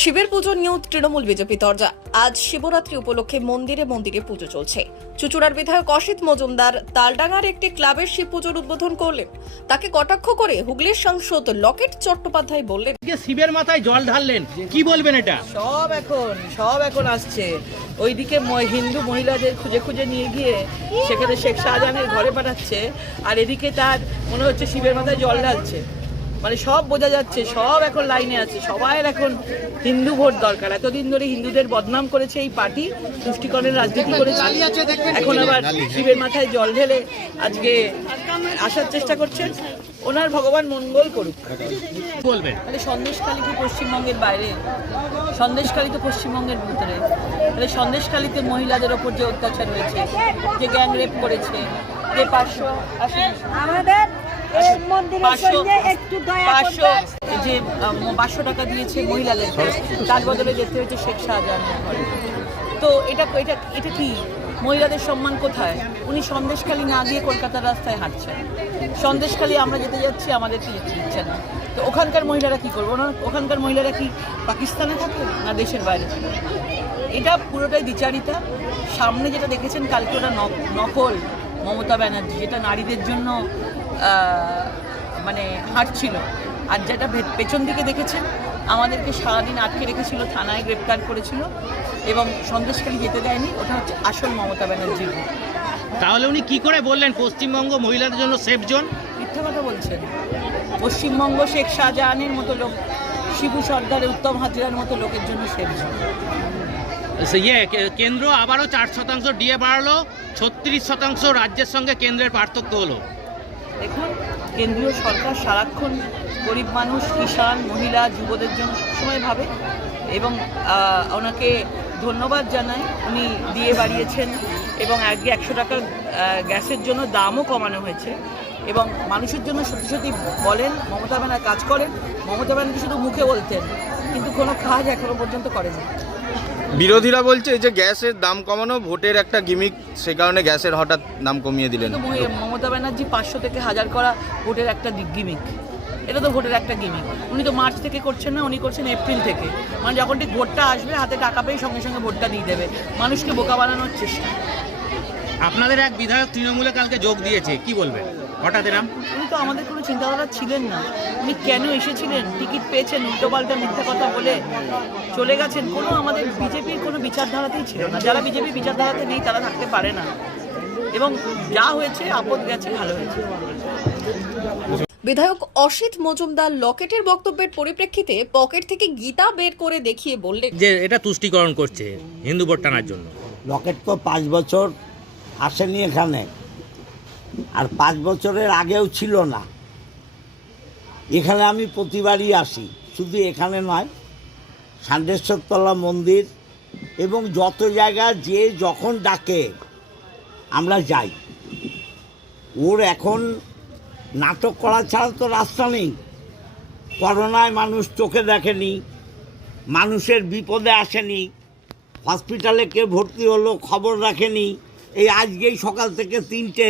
শিবের পুজো নিয়েও তৃণমূল বিজেপি তরজা। আজ শিবরাত্রি উপলক্ষে মন্দিরে মন্দিরে পুজো চলছে। চুচুড়ার বিধায়ক অসিত মজুমদার তালডাঙ্গার একটি ক্লাবের শিব পুজোর উদ্বোধন করলেন। তাকে কটাক্ষ করে হুগলির সাংসদ লকেট চট্টোপাধ্যায় বললেন শিবের মাথায় জল ঢাললেন। কি বলবেন এটা? সব এখন সব এখন আসছে। ওইদিকে হিন্দু মহিলাদের খুঁজে খুঁজে নিয়ে গিয়ে সেখানে শেখ শাহজাহানের ঘরে পাঠাচ্ছে। আর এদিকে তার মনে হচ্ছে শিবের মাথায় জল ঢালছে। মানে সব বোঝা যাচ্ছে সব এখন লাইনে আছে সবাই এখন হিন্দু ভোট দরকার। এতদিন ধরে হিন্দুদের বদনাম করেছে এই পার্টি তুষ্টিকরণের রাজনীতি করেছে। এখন আবার শিবের মাথায় জল ঢেলে আজকে আসার চেষ্টা করছেন। ওনার ভগবান মঙ্গল করুক। বলবেন? তাহলে সন্দেশকালী কি পশ্চিমবঙ্গের বাইরে সন্দেশকালী তো পশ্চিমবঙ্গের ভিতরে। তাহলে সন্দেশকালীতে মহিলাদের ওপর যে অত্যাচার হয়েছে যে গ্যাং রেপ করেছে যে পাঁচশো আমাদের পাঁচশো যে পাঁচশো টাকা দিয়েছে মহিলাদেরকে তার বদলে যেতে হয়েছে শেখ শাহজাহানের ঘরে তো এটা এটা এটা কি? মহিলাদের সম্মান কোথায়? উনি সন্দেশখালী না গিয়ে কলকাতার রাস্তায় হাঁটছেন। সন্দেশখালী আমরা যেতে যাচ্ছি আমাদেরকে যেতে দিচ্ছে না। তো ওখানকার মহিলারা কি করব? না ওখানকার মহিলারা কি পাকিস্তানে থাকে না দেশের বাইরে থাকে এটা পুরোটাই দ্বিচারিতা। সামনে যেটা দেখেছেন কালকে ওটা নক- নকল মমতা ব্যানার্জি যেটা নারীদের জন্য মানে হাঁটছিল আর যেটা পেছন দিকে দেখেছেন আমাদেরকে সারাদিন আটকে রেখেছিল থানায় গ্রেপ্তার করেছিল এবং সন্দেশখালী যেতে দেয়নি। ওটা হচ্ছে আসল মমতা ব্যানার্জির। তাহলে উনি কি করে বললেন? পশ্চিমবঙ্গ মহিলাদের জন্য সেফ জোন মিথ্যা কথা বলছেন। পশ্চিমবঙ্গ শেখ শাহজাহানের মতো লোক শিবু সর্দারের উত্তম হাজরার মতো লোকের জন্য সেফ জোন ইয়ে কেন্দ্র আবারও চার শতাংশ ডিএ বাড়ালো ছত্রিশ শতাংশ রাজ্যের সঙ্গে কেন্দ্রের পার্থক্য হলো। দেখুন, কেন্দ্রীয় সরকার সারাক্ষণ গরিব মানুষ, কিষাণ, মহিলা, যুবদের জন্য সবসময় ভাবে এবং ওনাকে ধন্যবাদ জানাই। উনি দিয়ে বাড়িয়েছেন এবং আজকে একশো টাকা গ্যাসের জন্য দামও কমানো হয়েছে এবং মানুষের জন্য সত্যি সত্যি বলেন, মমতা ব্যানার কাজ করেন। মমতা ব্যানার্জি শুধু মুখে বলতেন, কিন্তু কোনো কাজ এখনও পর্যন্ত করেনি বিরোধীরা বলছে যে গ্যাসের দাম কমানো ভোটের একটা গিমিক সে কারণে গ্যাসের হঠাৎ দাম কমিয়ে দিলেন। মমতা ব্যানার্জি পাঁচশো থেকে হাজার করা ভোটের একটা গিমিক এটা তো ভোটের একটা গিমিক উনি তো মার্চ থেকে করছেন না উনি করছেন এপ্রিল থেকে। মানে যখন ঠিক ভোটটা আসবে হাতে টাকা পেয়ে সঙ্গে সঙ্গে ভোটটা দিয়ে দেবে। মানুষকে বোকা বানানোর চেষ্টা। আপনাদের এক বিধায়ক তৃণমূলে কালকে যোগ দিয়েছে কি বলবেন? হঠাৎ এরাম? উনি তো আমাদের কোনো চিন্তাধারা ছিলেন না। উনি কেন এসেছিলেন? টিকিট পেয়েছেন উল্টোপাল্টা মিথ্যা কথা বলে চলে গেছেন। কোনো আমাদের বিজেপির কোনো বিচারধারাতেই ছিল না। যারা বিজেপি বিচারধারাতে নেই তারা থাকতে পারে না। এবং যা হয়েছে আপদ গেছে ভালো হয়েছে। বিধায়ক অসিত মজুমদার লকেটের বক্তব্যের পরিপ্রেক্ষিতে পকেট থেকে গীতা বের করে দেখিয়ে বললেন যে এটা তুষ্টিকরণ করছে হিন্দু ভোট টানার জন্য। লকেট তো পাঁচ বছর আসেনি এখানে। আর পাঁচ বছরের আগেও ছিল না। এখানে আমি প্রতিবারই আসি। শুধু এখানে নয় সান্ডেশ্বরতলা মন্দির এবং যত জায়গা যে যখন ডাকে, আমরা যাই। ওর এখন নাটক করা ছাড়া তো রাস্তা নেই। করোনায় মানুষ চোখে দেখেনি, মানুষের বিপদে আসেনি, হসপিটালে কে ভর্তি হলো খবর রাখেনি। এই আজকেই সকাল থেকে তিনটে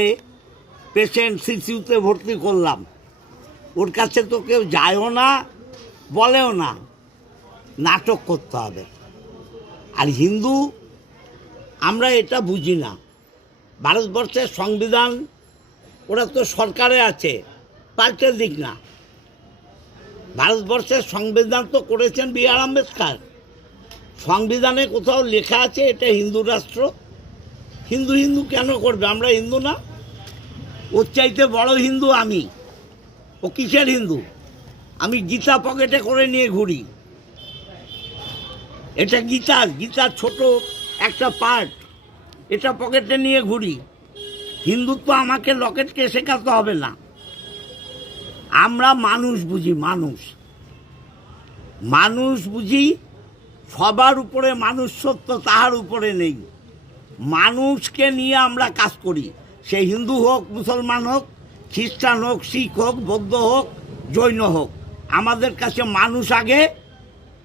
পেশেন্ট সিসিউতে ভর্তি করলাম। ওর কাছে তো কেউ যায়ও না, বলেও না। নাটক করতে হবে। আর হিন্দু, আমরা এটা বুঝি না। ভারতবর্ষের সংবিধান, ওরা তো সরকারে আছে, পাল্টে দিক না। ভারতবর্ষের সংবিধান তো করেছেন বি আর আম্বেদকর। সংবিধানে কোথাও লেখা আছে এটা হিন্দু রাষ্ট্র। হিন্দু হিন্দু কেন করবে? আমরা হিন্দু না। ওর চাইতে বড় হিন্দু আমি। ও কিসের হিন্দু? আমি গীতা পকেটে করে নিয়ে ঘুরি। এটা গীতার গীতার ছোট একটা পার্ট। এটা পকেটে নিয়ে ঘুরি। হিন্দুত্ব আমাকে লকেটকে শেখাতে হবে না। আমরা মানুষ বুঝি, মানুষ। মানুষ বুঝি সবার উপরে মানুষ সত্য তাহার উপরে নেই। মানুষকে নিয়ে আমরা কাজ করি। সে হিন্দু হোক, মুসলমান হোক, খ্রিস্টান হোক, শিখ হোক, বৌদ্ধ হোক, জৈন হোক, আমাদের কাছে মানুষ আগে,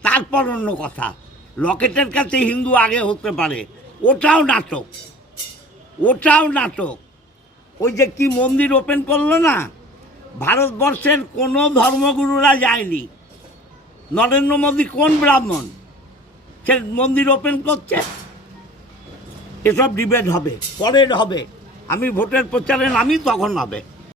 তারপর অন্য কথা। লকেটের কাছে হিন্দু আগে হতে পারে। ওটাও নাটক। ওটাও নাটক। ওই যে কি মন্দির ওপেন করল না? ভারতবর্ষের কোনো ধর্মগুরুরা যায়নি। নরেন্দ্র মোদী কোন ব্রাহ্মণ? সে মন্দির ওপেন করছে? এসব ডিবেট হবে, পরের হবে। আমি ভোটের প্রচারে নামি তখন হবে।